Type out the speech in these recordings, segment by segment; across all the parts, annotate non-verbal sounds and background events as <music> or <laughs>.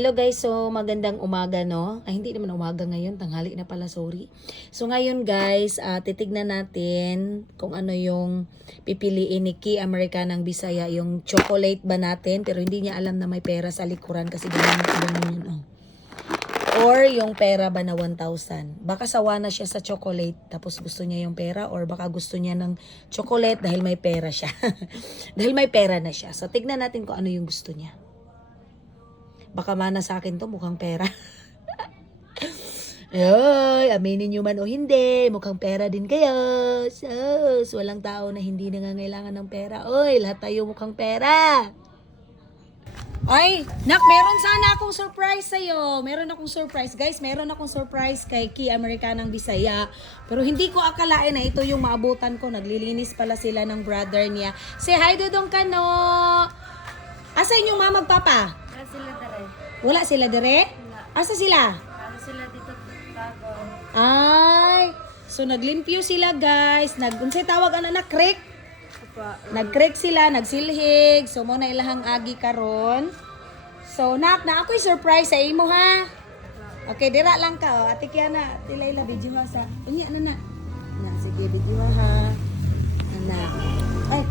Hello guys, so magandang umaga no? Ay hindi naman umaga ngayon, tanghali na pala, sorry. So ngayon guys, ah, titignan natin kung ano yung pipiliin ni Ki Americanang Bisaya, yung chocolate ba natin, pero hindi niya alam na may pera sa likuran kasi ganun ganun yun oh. Or yung pera ba na 1,000. Baka sawa na siya sa chocolate tapos gusto niya yung pera or baka gusto niya ng chocolate dahil may pera siya. <laughs> dahil may pera na siya. So tignan natin kung ano yung gusto niya. Baka mana sa akin to, mukhang pera. <laughs> Ay, aminin nyo man o hindi, mukhang pera din kayo. Sus, walang tao na hindi nangangailangan ng pera. Oy, lahat tayo mukhang pera. Ay, nak, meron sana akong surprise sa'yo. Meron akong surprise. Guys, meron akong surprise kay Ki Americanang Bisaya. Pero hindi ko akalain na ito yung maabutan ko. Naglilinis pala sila ng brother niya. Say hi, Dudong Kano! Asa inyong mama papa? Wala sila. Wala sila dire? Asa sila? Wala sila dito bago. Ay, so naglimpyo sila guys. Nag unsay tawag ana na creek? Nag-creek sila, nagsilhig. So mo na ilahang agi karon. So nak na ako'y surprise sa imo ha. Okay, dira lang ka. Oh. Ate Kiana, tila ila video ha sa. Unya na na. Na sige video ha. Ana. Ay.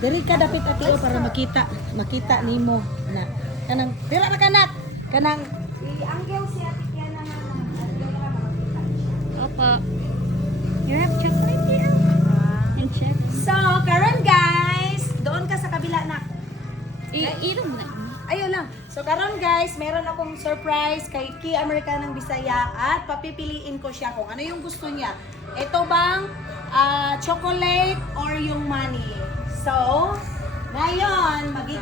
Diri ka dapit ate o para makita, makita nimo na. Kanang dira ra kanak. Kanang si Angel si Ate Kiana na. Apa. You have chocolate here? And check. So, karon guys, doon ka sa kabila na. I-ilong mo na. Ayun lang. So karon guys, meron akong surprise kay Ki Americanang Bisaya at papipiliin ko siya kung ano yung gusto niya. Ito bang ah, chocolate or yung money? So, ngayon, magiging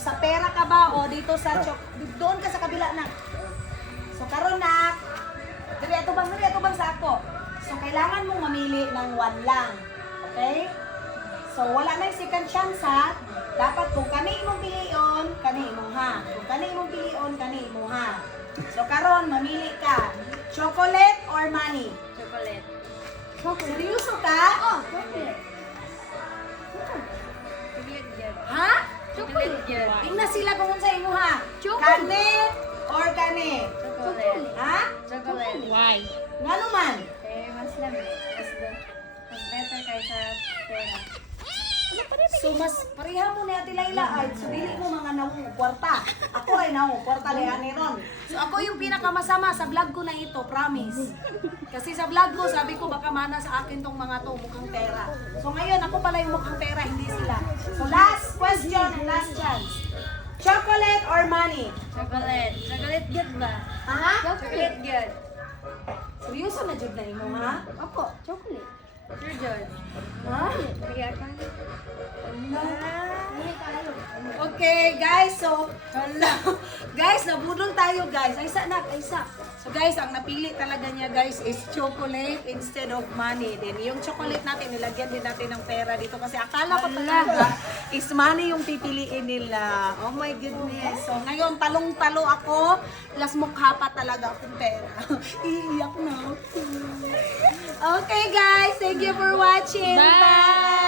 sa pera ka ba o dito sa cho- doon ka sa kabila na. So karon na, dili ato bang dili ato bang sa ako. So kailangan mong mamili ng one lang. Okay? So, wala na yung second chance ha. Dapat kung kani imong pilion, kani mo ha. Kung kani imong pilion, kani mo ha. So, karon mamili ka. Chocolate or money? Chocolate. Seryoso ka? Oh, chocolate. Chocolate sila kung sa imo ha. Chocolate. Kani or kani? Chocolate. Ha? Chocolate. Why? Nga naman. Eh, mas lamig. Mas, mas better kaysa pera. So, mas pareha mo ni Ate Laila ay so dili mo mga kwarta. Ako ay nawong kwarta ni ani ron. So ako yung pinakamasama sa vlog ko na ito, promise. Kasi sa vlog ko, sabi ko baka mana sa akin tong mga to, mukhang pera. So ngayon, ako pala yung mukhang pera, hindi sila. So last question and last chance. Chocolate? Chocolate. Good ba? Ha? Chocolate good. Seryoso na jud na imo, ha? Opo, chocolate. Sure, John. Ha? Kaya ka. Okay, guys, so, <laughs> hala. guys, nabudol tayo, guys. Ay, sa, nak, ay, sa. Guys, ang napili talaga niya, guys, is chocolate instead of money. Then, yung chocolate natin, nilagyan din natin ng pera dito kasi akala ko talaga is money yung pipiliin nila. Oh my goodness. So, ngayon, talong-talo ako, plus mukha pa talaga akong pera. <laughs> Iiyak na ako. Okay, guys, thank you for watching. Bye!